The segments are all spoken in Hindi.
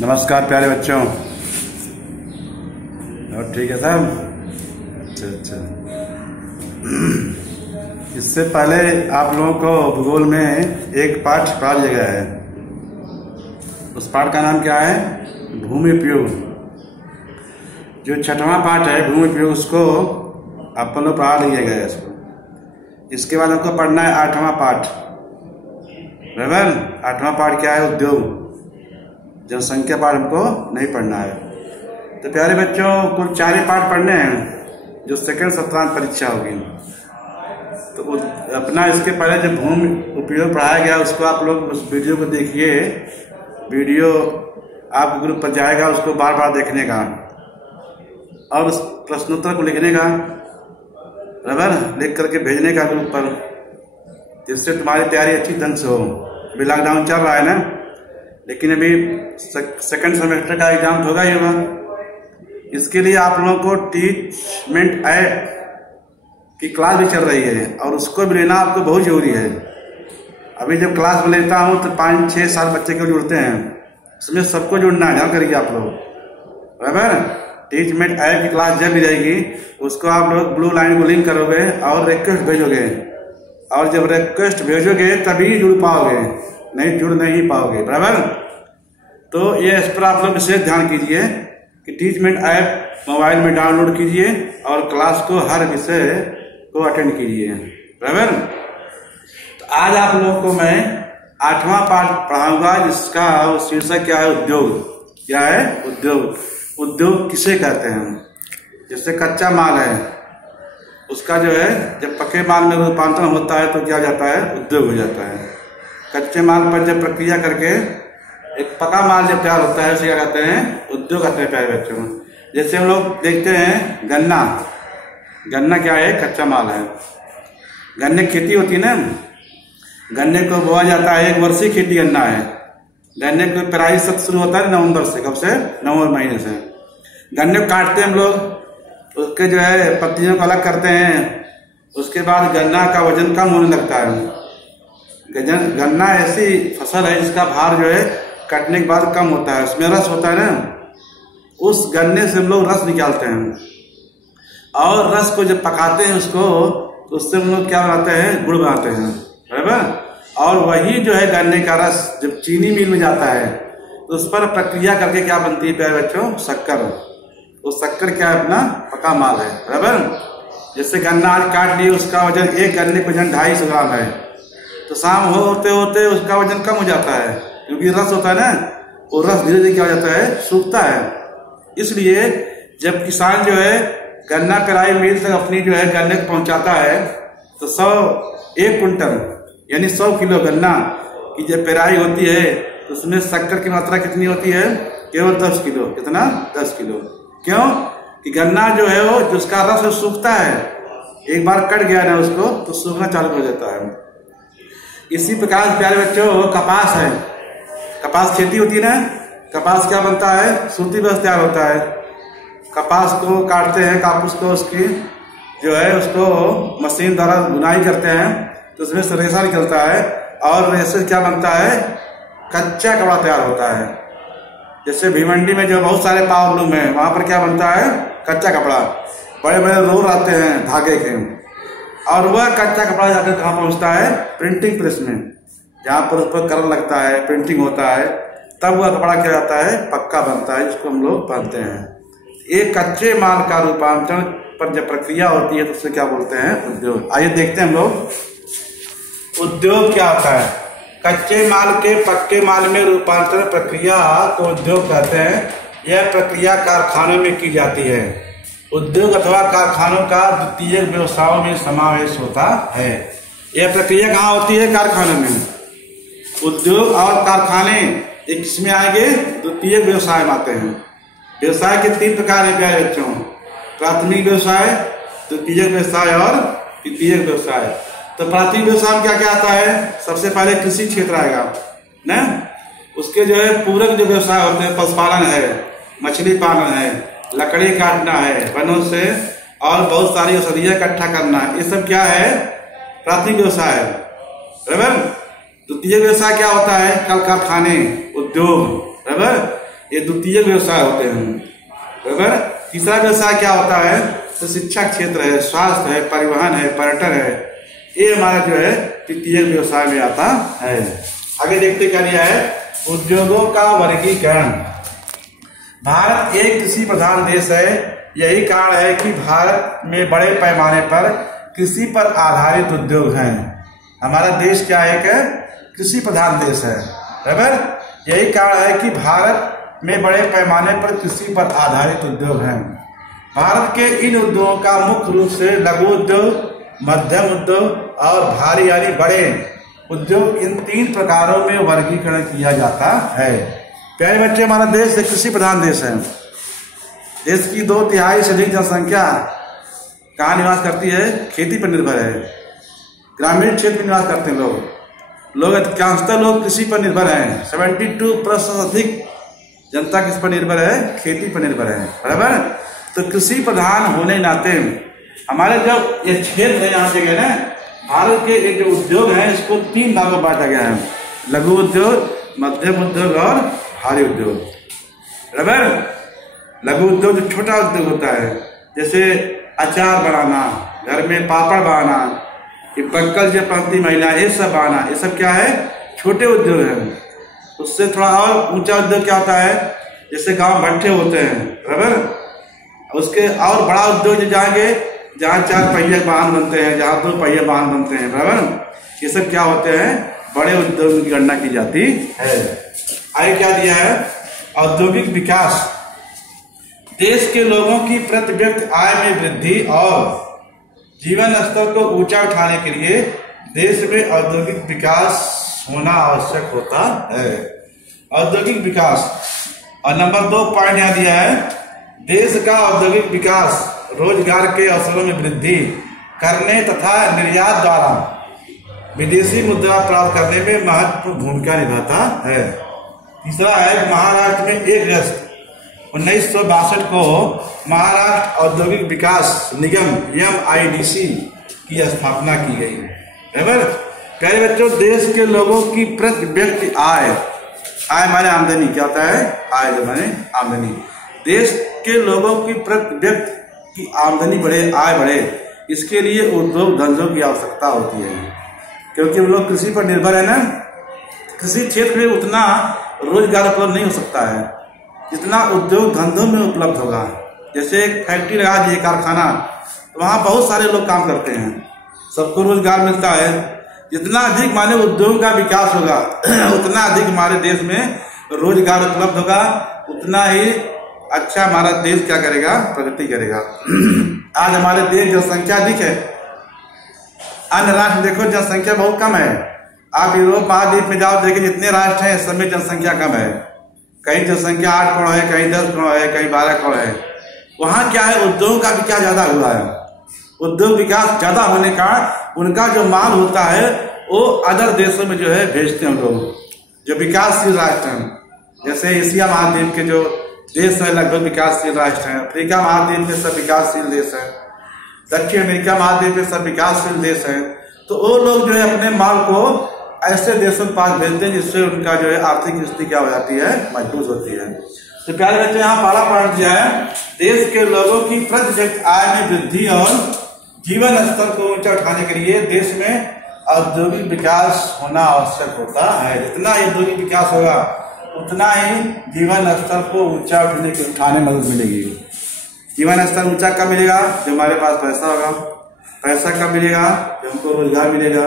नमस्कार प्यारे बच्चों। और ठीक है साहब? अच्छा। इससे पहले आप लोगों को भूगोल में एक पाठ पढ़ा दिया गया है। उस पाठ का नाम क्या है? भूमि उपयोग। जो छठवां पाठ है भूमि उपयोग, उसको अपन लोग पढ़ा लिया गया है इसको। इसके बाद आपको पढ़ना है आठवां पाठ। बराबर? आठवां पाठ क्या है? उद्योग। जनसंख्या पाठ हमको नहीं पढ़ना है। तो प्यारे बच्चों, कुल 4 ही पाठ पढ़ने हैं जो सेकंड सत्रांत परीक्षा होगी। तो अपना इसके पहले जो भूमि उपयोग पढ़ाया गया उसको आप लोग उस वीडियो को देखिए। वीडियो आप ग्रुप पर जाएगा, उसको बार बार देखने का और उस प्रश्नोत्तर को लिखने का, बराबर, लिख करके भेजने का ग्रुप पर, जिससे तुम्हारी तैयारी अच्छी ढंग से हो। अभी लॉकडाउन चल रहा है ना, लेकिन अभी सेकंड सेमेस्टर का एग्जाम होगा ही होगा। इसके लिए आप लोगों को टीचमेंट ऐप की क्लास भी चल रही है और उसको भी लेना आपको बहुत जरूरी है। अभी जब क्लास में लेता हूँ तो 5, 6, 7 बच्चे क्यों जुड़ते हैं, इसमें सबको जुड़ना है। ध्यान करिए आप लोग, बराबर। टीचमेंट ऐप की क्लास जब भी रहेगी उसको आप लोग ब्लू लाइन को लिंक करोगे और रिक्वेस्ट भेजोगे, और जब रिक्वेस्ट भेजोगे तभी जुड़ पाओगे, नहीं जुड़ नहीं पाओगे, बराबर। तो ये इस पर आप लोग विशेष ध्यान कीजिए कि टीचमेंट ऐप मोबाइल में डाउनलोड कीजिए और क्लास को हर विषय को अटेंड कीजिए, बराबर। तो आज आप लोगों को मैं 8वां पाठ पढ़ाऊंगा, जिसका शीर्षक क्या है? उद्योग। क्या है? उद्योग। उद्योग किसे कहते हैं? जैसे कच्चा माल है, उसका जो है जब पक्के माल में रूपांतरण होता है तो क्या जाता है? उद्योग हो जाता है। कच्चे माल पर जब प्रक्रिया करके एक पका माल जब तैयार होता है उसे क्या कहते हैं? उद्योग कहते हैं प्यारे बच्चों। जैसे हम लोग देखते हैं गन्ना। गन्ना क्या है? कच्चा माल है। गन्ने की खेती होती है ना, गन्ने को बोआ जाता है, 1 वर्षीय खेती गन्ना है। गन्ने को पेराई सत्र शुरू होता है नवंबर से। कब से? नवंबर महीने से। गन्ने को काटते हैं हम लोग, उसके जो है पत्तियों को अलग करते हैं। उसके बाद गन्ना का वजन कम होने लगता है। गन्ना ऐसी फसल है जिसका भार जो है कटने के बाद कम होता है, उसमें रस होता है ना, उस गन्ने से हम लोग रस निकालते हैं और रस को जब पकाते हैं उसको, तो उससे हम लोग क्या बनाते हैं? गुड़ बनाते हैं, बराबर। और वही जो है गन्ने का रस जब चीनी मिल में जाता है तो उस पर प्रक्रिया करके क्या बनती है प्यारे बच्चों? शक्कर। वो शक्कर क्या है? अपना पका माल है, बराबर। जैसे गन्ना आज काट लिए, उसका वजन, एक गन्ने का वजन 250 ग्राम है, तो शाम होते होते उसका वजन कम हो जाता है, क्योंकि रस होता है ना, वो रस धीरे धीरे क्या हो जाता है? सूखता है। इसलिए जब किसान जो है गन्ना पेराई मिल तक अपनी जो है गन्ने को पहुंचाता है तो 1 कुंटल यानी 100 किलो गन्ना की जब पेराई होती है तो उसमें शक्कर की मात्रा कितनी होती है? केवल 10 किलो। कितना? 10 किलो। क्यों? कि गन्ना जो है वो जिसका रस सूखता है, एक बार कट गया ना उसको तो सूखना चालू हो जाता है। इसी प्रकार प्यारे बच्चों कपास है। कपास खेती होती है ना, कपास क्या बनता है? सूती वस्त्र तैयार होता है। कपास को काटते हैं, कापूस को, उसकी जो है उसको मशीन द्वारा बुनाई करते हैं तो उसमें से रेशा निकलता है और रेशे क्या बनता है? कच्चा कपड़ा तैयार होता है। जैसे भिवंडी में जो बहुत सारे पावर लूम है, वहां पर क्या बनता है? कच्चा कपड़ा। बड़े बड़े रोल आते हैं धागे के, और वह कच्चा कपड़ा जाकर कहाँ पहुंचता है? प्रिंटिंग प्रेस में, जहाँ पर उस पर कलर लगता है, प्रिंटिंग होता है, तब वह कपड़ा क्या जाता है? पक्का बनता है, जिसको हम लोग पहनते हैं। एक कच्चे माल का रूपांतरण पर जब प्रक्रिया होती है तो उसे क्या बोलते हैं? उद्योग। आइए देखते हैं हम लोग उद्योग क्या होता है। कच्चे माल के पक्के माल में रूपांतरण प्रक्रिया को उद्योग कहते हैं। यह प्रक्रिया कारखानों में की जाती है। उद्योग अथवा कारखानों का द्वितीयक व्यवसायों में समावेश होता है। यह प्रक्रिया कहाँ होती है? कारखानों में। उद्योग और कारखाने एक किसमें आएंगे? द्वितीयक व्यवसाय में आते हैं। व्यवसाय के 3 प्रकार हैं प्यारे बच्चों, प्राथमिक व्यवसाय, द्वितीयक व्यवसाय और तृतीयक व्यवसाय। तो प्राथमिक व्यवसाय में क्या क्या आता है? सबसे पहले कृषि क्षेत्र आएगा ना, उसके जो है पूरक जो व्यवसाय होते हैं, पशुपालन है, मछली पालन है, लकड़ी काटना है वनों से, और बहुत सारी औषधियां इकट्ठा करना है, ये सब क्या है? प्राथमिक व्यवसाय है, बराबर। द्वितीय व्यवसाय क्या होता है? कल कारखाने, उद्योग, बराबर, ये द्वितीय व्यवसाय होते हैं, बराबर। तीसरा व्यवसाय क्या होता है? तो शिक्षा क्षेत्र है, स्वास्थ्य है, परिवहन है, पर्यटन है, ये हमारा जो है तृतीय व्यवसाय में आता है। आगे देखते क्या लिया है? उद्योगों का वर्गीकरण। भारत एक कृषि प्रधान देश है, यही कारण है कि भारत में बड़े पैमाने पर कृषि पर आधारित उद्योग हैं। हमारा देश क्या है? कृषि प्रधान देश है, बराबर। यही कारण है कि भारत में बड़े पैमाने पर कृषि पर आधारित उद्योग हैं। भारत के इन उद्योगों का मुख्य रूप से लघु उद्योग, मध्यम उद्योग और भारी यानी बड़े उद्योग, इन 3 प्रकारों में वर्गीकरण किया जाता है। प्यारे बच्चे, हमारा देश एक कृषि प्रधान देश है। देश की 2/3 से अधिक जनसंख्या कहाँ निवास करती है? खेती पर निर्भर है। ग्रामीण क्षेत्र में निवास करते हैं लोग अधिकांशतः लोग कृषि पर निर्भर हैं। 72% अधिक जनता किस पर निर्भर है? खेती पर निर्भर है, बराबर। तो कृषि प्रधान होने नाते हमारे जो ये क्षेत्र है, यहाँ जगह ना, भारत के ये जो उद्योग है इसको 3 भागों में बांटा गया है: लघु उद्योग, मध्यम उद्योग और भारी उद्योग, बराबर। लघु उद्योग जो छोटा उद्योग होता है, जैसे अचार बनाना, घर में पापड़ बनाना, ये पक्कल जो पहनती महिला, ये सब बनाना, ये सब क्या है? छोटे उद्योग है। उससे थोड़ा और ऊंचा उद्योग क्या होता है? जैसे गांव भट्ठे होते हैं, बराबर। उसके और बड़ा उद्योग जो जाएंगे, जहाँ 4 पहिया वाहन बनते हैं, जहाँ 2 पहिया वाहन बनते हैं, बराबर। ये सब क्या होते हैं? बड़े उद्योग की गणना की जाती है। आगे क्या दिया है? औद्योगिक विकास। देश के लोगों की प्रति व्यक्ति आय में वृद्धि और जीवन स्तर को ऊंचा उठाने के लिए देश में औद्योगिक विकास होना आवश्यक होता है। औद्योगिक विकास। और नंबर 2 पॉइंट यहाँ दिया है, देश का औद्योगिक विकास रोजगार के अवसरों में वृद्धि करने तथा निर्यात द्वारा विदेशी मुद्रा प्राप्त करने में महत्वपूर्ण भूमिका निभाता है। तीसरा है, महाराष्ट्र में 1 अगस्त 1962 को महाराष्ट्र औद्योगिक विकास निगम MIDC की स्थापना की गई, बराबर। प्यारे बच्चों, देश के लोगों की प्रति व्यक्ति आय माने आमदनी, क्या होता है? आय माने आमदनी। देश के लोगों की प्रति व्यक्ति की आमदनी बढ़े, आय बढ़े, इसके लिए उद्योग धंधों की आवश्यकता होती है, क्योंकि हम लोग कृषि पर निर्भर है ना। कृषि क्षेत्र में उतना रोजगार उपलब्ध नहीं हो सकता है जितना उद्योग धंधों में उपलब्ध होगा। जैसे एक फैक्ट्री लगा दिए, कारखाना, तो वहाँ बहुत सारे लोग काम करते हैं, सबको रोजगार मिलता है। जितना अधिक माने उद्योग का विकास होगा उतना अधिक हमारे देश में रोजगार उपलब्ध होगा, उतना ही अच्छा हमारा देश क्या करेगा? प्रगति करेगा। आज हमारे देश जनसंख्या अधिक है, अन्य राष्ट्र देखो जनसंख्या बहुत कम है। आप यूरोप महाद्वीप में जाओ, देखिए जितने राष्ट्र हैं सब में जनसंख्या कम है। कहीं जनसंख्या 8 करोड़ है, कहीं 10 करोड़ है, कहीं 12 करोड़ है। वहाँ क्या है? उद्योग का विकास ज्यादा हुआ है। उद्योग विकास ज्यादा होने का उनका जो माल होता है वो अदर देशों में जो है भेजते हैं लोग, जो विकासशील राष्ट्र हैं। जैसे एशिया महाद्वीप के जो देश है लगभग विकासशील राष्ट्र हैं, अफ्रीका महाद्वीप में सब विकासशील देश है, दक्षिण अमेरिका महाद्वीप में सब विकासशील देश है। तो वो लोग जो है अपने माल को ऐसे देशों के पास भेजते हैं जिससे उनका जो है आर्थिक स्थिति क्या हो जाती है? मजबूत होती है। तो प्यारे बच्चे, यहाँ पहला पॉइंट दिया है, देश के लोगों की प्रति व्यक्ति आय में वृद्धि और जीवन स्तर को ऊंचा उठाने के लिए देश में औद्योगिक विकास होना आवश्यक होता है। जितना औद्योगिक विकास होगा उतना ही जीवन स्तर को ऊंचा उठाने में मदद मिलेगी। जीवन स्तर ऊंचा कब मिलेगा? जब हमारे पास पैसा होगा। पैसा कब मिलेगा? जब हमको रोजगार मिलेगा।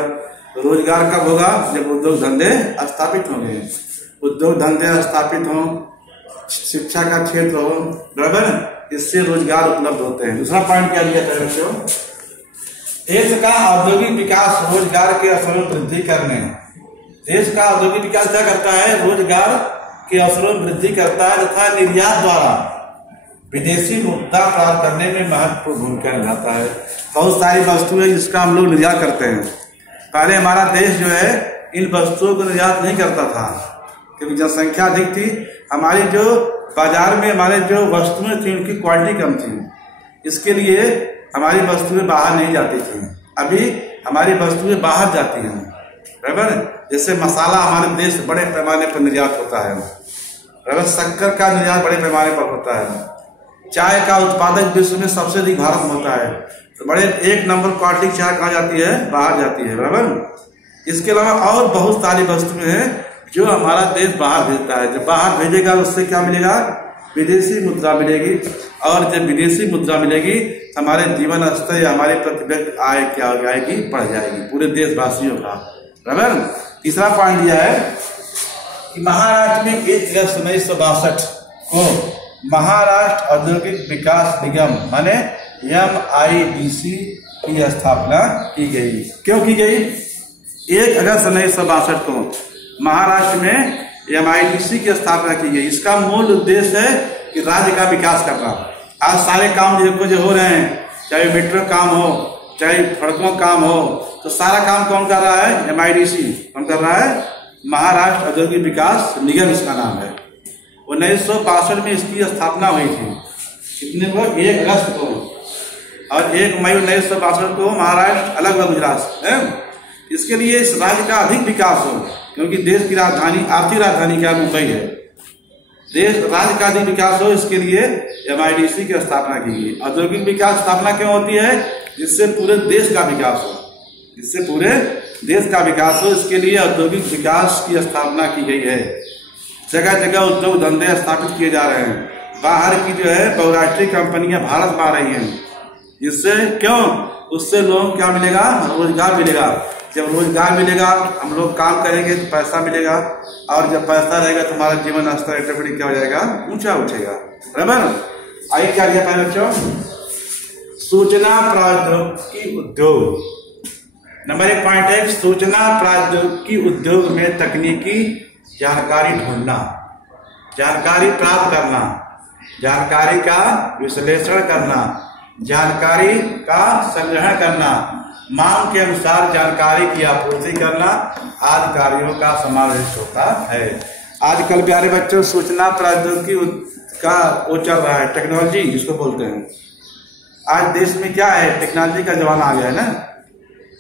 रोजगार कब होगा? जब उद्योग धंधे स्थापित होंगे। उद्योग धंधे स्थापित हों, शिक्षा का क्षेत्र हो, बराबर, इससे रोजगार उपलब्ध होते हैं। दूसरा पॉइंट क्या दिया था बच्चों? देश का औद्योगिक विकास रोजगार के अवसरों में वृद्धि करने। देश का औद्योगिक विकास क्या करता है? रोजगार के अवसरों में वृद्धि करता है तथा निर्यात द्वारा विदेशी मुद्रा प्राप्त करने में महत्वपूर्ण भूमिका निभाता है। बहुत सारी वस्तुएं जिसका हम लोग निर्यात करते हैं। पहले हमारा देश जो है इन वस्तुओं को निर्यात नहीं करता था क्योंकि जनसंख्या अधिक थी। हमारी जो बाजार में हमारे जो वस्तुएं थी उनकी क्वालिटी कम थी, इसके लिए हमारी वस्तुएं बाहर नहीं जाती थी। अभी हमारी वस्तुएं बाहर जाती हैं, बराबर। जैसे मसाला हमारे देश बड़े पैमाने पर निर्यात होता है, बराबर। शक्कर का निर्यात बड़े पैमाने पर होता है। चाय का उत्पादक विश्व में सबसे अधिक भारत में होता है, तो बड़े 1 नंबर क्वालिटी की चाय कहाँ जाती है? बाहर जाती है, बराबर। इसके अलावा और बहुत सारी वस्तुएं हैं जो हमारा देश बाहर भेजता है। जब बाहर भेजेगा उससे क्या मिलेगा? विदेशी मुद्रा मिलेगी, और जब विदेशी मुद्रा मिलेगी हमारे जीवन स्तर या हमारी प्रति व्यक्ति आय क्या हो जाएगी? बढ़ जाएगी, पूरे देशवासियों का, बराबर। तीसरा पॉइंट दिया है कि महाराष्ट्र में 1 अगस्त 1962 को महाराष्ट्र औद्योगिक विकास निगम माने MIDC की स्थापना की गई। क्यों की गई? 1 अगस्त 1962 को महाराष्ट्र में MIDC की स्थापना की गई। इसका मूल उद्देश्य है कि राज्य का विकास करना। आज सारे काम जो हो रहे हैं, चाहे मेट्रो काम हो, चाहे सड़कों काम हो, तो सारा काम कौन कर रहा है? MIDC कौन कर रहा है? महाराष्ट्र औद्योगिक विकास निगम इसका नाम है। 1962 में इसकी स्थापना हुई थी। कितने को? 1 अगस्त को, और 1 मई 1962 को महाराष्ट्र अलग हुआ गुजरात है। इसके लिए इस राज्य का अधिक विकास हो, क्योंकि देश की राजधानी, आर्थिक राजधानी क्या मुंबई है। देश राज्य का अधिक विकास हो, इसके लिए MIDC की स्थापना की गई। औद्योगिक विकास स्थापना क्यों होती है? जिससे पूरे देश का विकास हो, जिससे पूरे देश का विकास हो, इसके लिए औद्योगिक विकास की स्थापना की गई है। जगह जगह उद्योग धंधे स्थापित किए जा रहे हैं। बाहर की जो है बहुराष्ट्रीय कंपनियां भारत में आ रही हैं, जिससे क्यों? उससे लोगों को क्या मिलेगा? रोजगार मिलेगा। जब रोजगार मिलेगा, हम लोग काम करेंगे तो पैसा मिलेगा, और जब पैसा रहेगा तो हमारा जीवन स्तर ऑटोमेटिक क्या हो जाएगा? ऊंचा उठेगा, बराबर। आइए क्या दिया पहले बच्चों? सूचना प्रौद्योगिकी उद्योग। नंबर 1 पॉइंट है सूचना प्रौद्योगिकी उद्योग में तकनीकी जानकारी ढूंढना, जानकारी प्राप्त करना, जानकारी का विश्लेषण करना, जानकारी का संग्रहण करना, मांग के अनुसार जानकारी की आपूर्ति करना आदि कार्यों का समावेश होता है। आजकल प्यारे बच्चों सूचना प्रौद्योगिकी का वो चल रहा है, टेक्नोलॉजी जिसको बोलते हैं। आज देश में क्या है? टेक्नोलॉजी का जमाना आ गया है ना।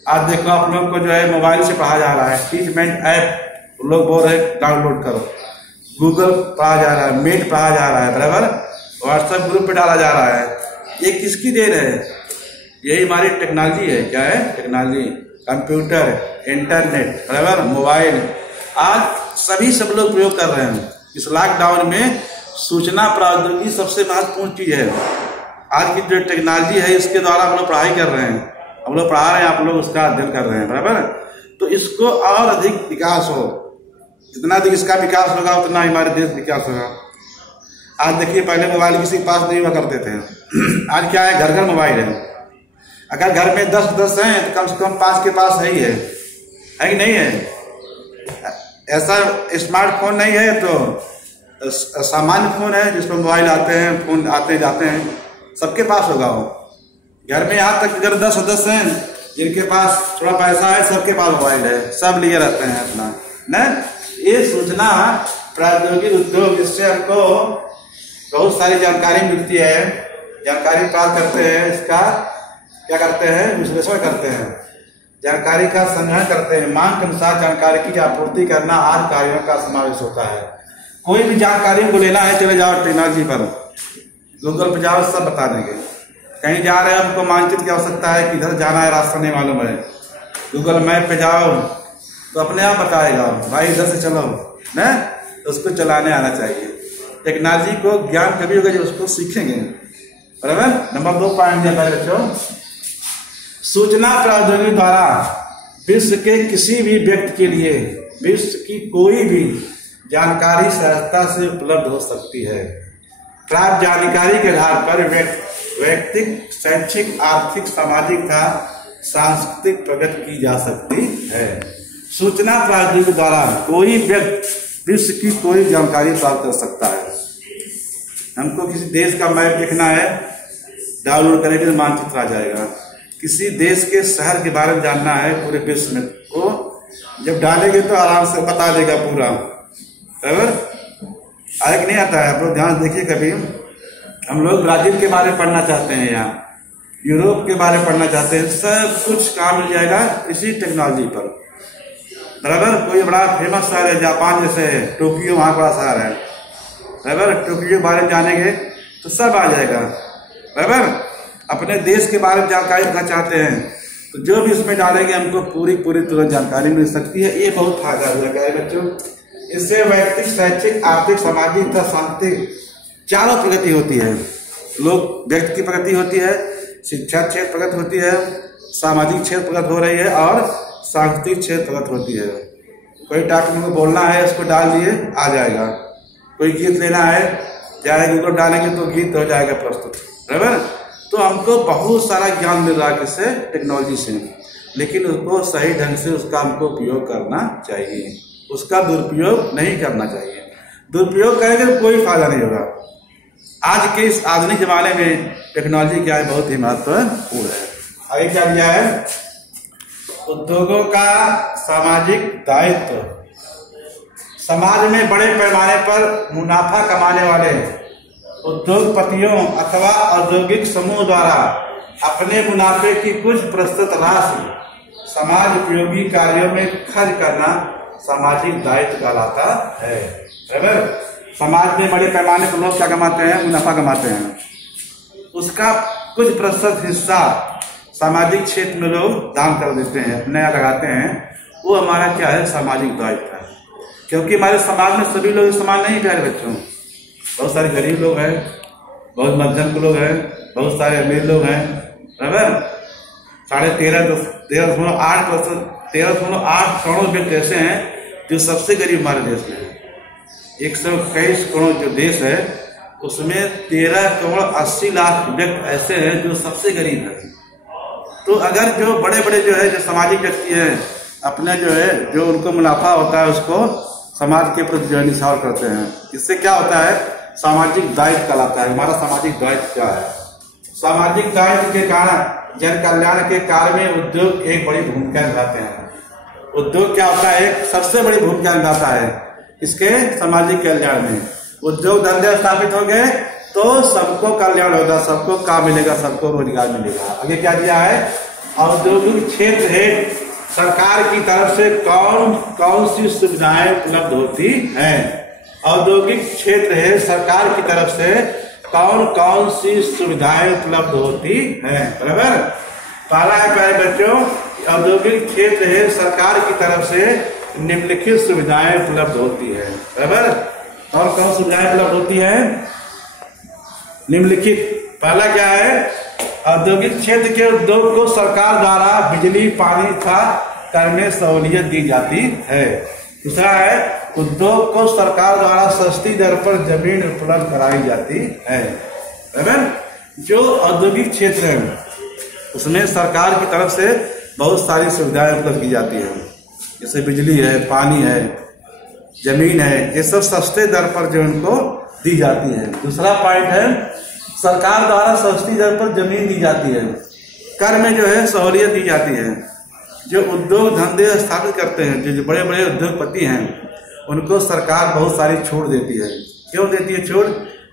आज देखो आप लोग को जो है मोबाइल से पढ़ा जा रहा है। टीचमेंट ऐप लोग बोल रहे डाउनलोड करो, गूगल पढ़ा जा रहा है, मीट पढ़ा जा रहा है, बराबर। व्हाट्सएप ग्रुप पे डाला जा रहा है। ये किसकी देन है? यही हमारी टेक्नोलॉजी है। क्या है? टेक्नोलॉजी, कंप्यूटर, इंटरनेट, बराबर, मोबाइल। आज सभी सब लोग प्रयोग कर रहे हैं। इस लॉकडाउन में सूचना प्रौद्योगिकी सबसे महत्वपूर्ण चीज है। आज की जो टेक्नोलॉजी है इसके द्वारा हम लोग पढ़ाई कर रहे हैं, हम लोग पढ़ा रहे हैं, आप लोग उसका अध्ययन कर रहे हैं, बराबर। तो इसको और अधिक विकास हो, जितना अधिक इसका विकास होगा उतना हमारे देश विकास होगा। आज देखिए पहले मोबाइल किसी के पास नहीं हुआ करते थे, आज क्या है? घर घर मोबाइल है। अगर घर में 10 हैं तो कम से कम 5 के पास है ही है कि नहीं है? ऐसा स्मार्टफोन नहीं है तो सामान्य फोन है जिसमें मोबाइल आते हैं, फोन आते जाते हैं, सबके पास होगा वो। घर में यहाँ तक अगर 10 सदस्य हैं जिनके पास थोड़ा पैसा है, सबके पास मोबाइल है, सब लिए रहते हैं अपना ना। ये सूचना प्रौद्योगिकी उद्योग, इससे हमको बहुत सारी जानकारी मिलती है, जानकारी प्राप्त करते हैं, इसका क्या करते हैं? विश्लेषण करते हैं, जानकारी का संग्रहण करते हैं, मांग के अनुसार जानकारी की आपूर्ति करना आदि कार्यों का समावेश होता है। कोई भी जानकारी को लेना है, चले जाओ टेक्नोलॉजी पर, गूगल पे जाओ, सब बता देंगे। कहीं जा रहे हैं, हमको मानचित्र की आवश्यकता है कि इधर जाना है, रास्ता नहीं मालूम है, गूगल मैप पे जाओ तो अपने आप बताएगा भाई इधर से चलो ना। तो उसको चलाने आना चाहिए। टेक्नोलॉजी को ज्ञान कभी होगा जब उसको सीखेंगे, बराबर। नंबर 2 पॉइंट दिया पहले बच्चों, सूचना प्रौद्योगिकी द्वारा विश्व के किसी भी व्यक्ति के लिए विश्व की कोई भी जानकारी सहजता से उपलब्ध हो सकती है। प्राप्त जानकारी के आधार पर व्यक्तिक, शैक्षिक, आर्थिक, सामाजिक तथा सांस्कृतिक प्रगति की जा सकती है। सूचना प्रौद्योगिकी द्वारा कोई व्यक्ति विश्व की कोई जानकारी प्राप्त कर सकता है। हमको किसी देश का मैप देखना है, डाउनलोड करेंगे तो मानचित्र आ जाएगा। किसी देश के शहर के बारे में जानना है पूरे विश्व में, वो जब डालेंगे तो आराम से बता देगा पूरा। बराबर आगे नहीं आता है, आप लोग ध्यान देखिए। कभी हम लोग ब्राजील के बारे में पढ़ना चाहते हैं, यहाँ यूरोप के बारे में पढ़ना चाहते हैं, सब कुछ काम मिल जाएगा इसी टेक्नोलॉजी पर। बराबर कोई बड़ा फेमस शहर है जापान जैसे है, टोक्यो वहाँ बड़ा शहर है। बराबर टोक्यो के बारे में जानेंगे तो सब आ जाएगा। बराबर अपने देश के बारे में जानकारी रखना चाहते हैं तो जो भी इसमें डालेंगे हमको पूरी तुरंत जानकारी मिल सकती है। ये बहुत फायदा हो जाएगा बच्चों। इससे व्यक्ति शैक्षिक, आर्थिक, सामाजिक तथा सांस्कृतिक चारों प्रगति होती है। लोग व्यक्ति की प्रगति होती है, शिक्षा क्षेत्र प्रगति होती है, सामाजिक क्षेत्र प्रगति हो रही है और सांस्कृतिक क्षेत्र प्रगति होती है। कोई टॉपिक को बोलना है उसको डाल दिए आ जाएगा, कोई गीत लेना है चाहे गूगल डालेंगे तो गीत हो जाएगा प्रस्तुत। बराबर तो हमको बहुत सारा ज्ञान मिल रहा है किससे, टेक्नोलॉजी से, लेकिन उसको सही ढंग से उसका हमको उपयोग करना चाहिए, उसका दुरुपयोग नहीं करना चाहिए। दुरुपयोग करेंगे तो कोई फायदा नहीं होगा। आज के इस आधुनिक जमाने में टेक्नोलॉजी क्या है, बहुत ही महत्वपूर्ण है। आगे क्या दिया है, उद्योगों का सामाजिक दायित्व। समाज में बड़े पैमाने पर मुनाफा कमाने वाले उद्योगपतियों अथवा औद्योगिक समूह द्वारा अपने मुनाफे की कुछ प्रतिशत राशि समाज उपयोगी कार्यों में खर्च करना सामाजिक दायित्व कहलाता है। बराबर समाज में बड़े पैमाने पर लोग क्या कमाते हैं, मुनाफा कमाते हैं, उसका कुछ प्रतिशत हिस्सा सामाजिक क्षेत्र में लोग दान कर देते हैं, अपने यहाँ लगाते हैं। वो हमारा क्या है, सामाजिक दायित्व है। क्योंकि हमारे समाज में सभी लोग समान नहीं प्यारे बच्चों, बहुत सारे गरीब लोग हैं, बहुत मध्यम लोग हैं, बहुत सारे अमीर लोग हैं। बराबर 13.8 करोड़ व्यक्ति ऐसे हैं जो सबसे गरीब हमारे देश में है। 121 करोड़ जो देश है उसमें 13.80 करोड़ व्यक्ति ऐसे हैं जो सबसे गरीब है। तो अगर जो बड़े बड़े जो है जो सामाजिक व्यक्ति है अपने जो है जो उनको मुनाफा होता है उसको समाज के प्रति जो है निछावर करते हैं, इससे क्या होता है, सामाजिक दायित्व कहलाता है। हमारा सामाजिक दायित्व क्या है, सामाजिक दायित्व के कारण जन कल्याण के कार्य में उद्योग एक बड़ी भूमिका निभाते हैं। उद्योग क्या होता है, एक सबसे बड़ी भूमिका निभाता है इसके सामाजिक कल्याण में। उद्योग धंधे स्थापित हो गए तो सबको कल्याण होगा, सबको काम मिलेगा, सबको रोजगार मिलेगा। आगे क्या दिया है, औद्योगिक क्षेत्र है सरकार की तरफ से कौन कौन सी सुविधाएं उपलब्ध होती हैं। औद्योगिक क्षेत्र है सरकार की तरफ से कौन कौन सी सुविधाएं उपलब्ध होती हैं। बराबर पहला है प्यारे बच्चों, औद्योगिक क्षेत्र है सरकार की तरफ से निम्नलिखित सुविधाएं उपलब्ध होती है। बराबर और कौन सुविधाएं उपलब्ध होती है, निम्नलिखित। पहला क्या है, औद्योगिक क्षेत्र के उद्योग को सरकार द्वारा बिजली, पानी तथा कर में सहूलियत दी जाती है। दूसरा है, उद्योग को सरकार द्वारा सस्ती दर पर जमीन उपलब्ध कराई जाती है। जो औद्योगिक क्षेत्र है उसमें सरकार की तरफ से बहुत सारी सुविधाएं उपलब्ध की जाती है, जैसे बिजली है, पानी है, जमीन है, ये सब सस्ते दर पर जो उनको दी जाती है। दूसरा पॉइंट है, सरकार द्वारा सस्ती दर पर जमीन दी जाती है, कर में जो है सहूलियत दी जाती है। जो उद्योग धंधे स्थापित करते हैं, जो बड़े बड़े उद्योगपति हैं, उनको सरकार बहुत सारी छूट देती है। क्यों देती है छूट,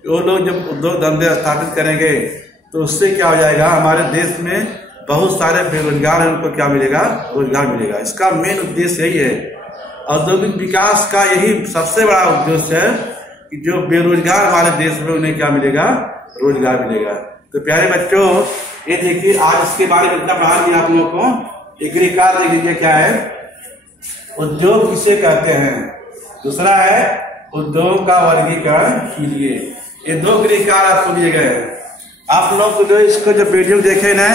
वो लोग जब उद्योग धंधे स्थापित करेंगे तो उससे क्या हो जाएगा, हमारे देश में बहुत सारे बेरोजगार हैं, उनको क्या मिलेगा, रोजगार मिलेगा। इसका मेन उद्देश्य यही है, औद्योगिक विकास का यही सबसे बड़ा उद्देश्य है कि जो बेरोजगार हमारे देश में उन्हें क्या मिलेगा, रोजगार मिलेगा। तो प्यारे बच्चों ये देखिए, आज इसके बारे में इतना पढ़ा दिया आप लोगों को। एग्रीकार देख लीजिए क्या है, उद्योग किसे कहते हैं। दूसरा है, उद्योग का वर्गीकरण कीजिए। ये दो गृहकार आपको दिए गए हैं। आप लोग जो इसको जब वीडियो देखे ना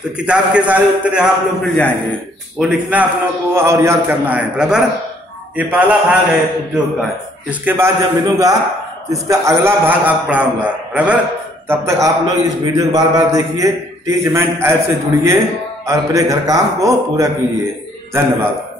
तो किताब के सारे उत्तर यहाँ आप लोग मिल जाएंगे, वो लिखना आप लोग को और याद करना है। बराबर ये पहला भाग है उद्योग का। इसके बाद जब मिलूंगा तो इसका अगला भाग आप पढ़ाऊंगा। बराबर तब तक आप लोग इस वीडियो को बार बार देखिए, टीचमेंट ऐप से जुड़िए और अपने घर काम को पूरा कीजिए। धन्यवाद।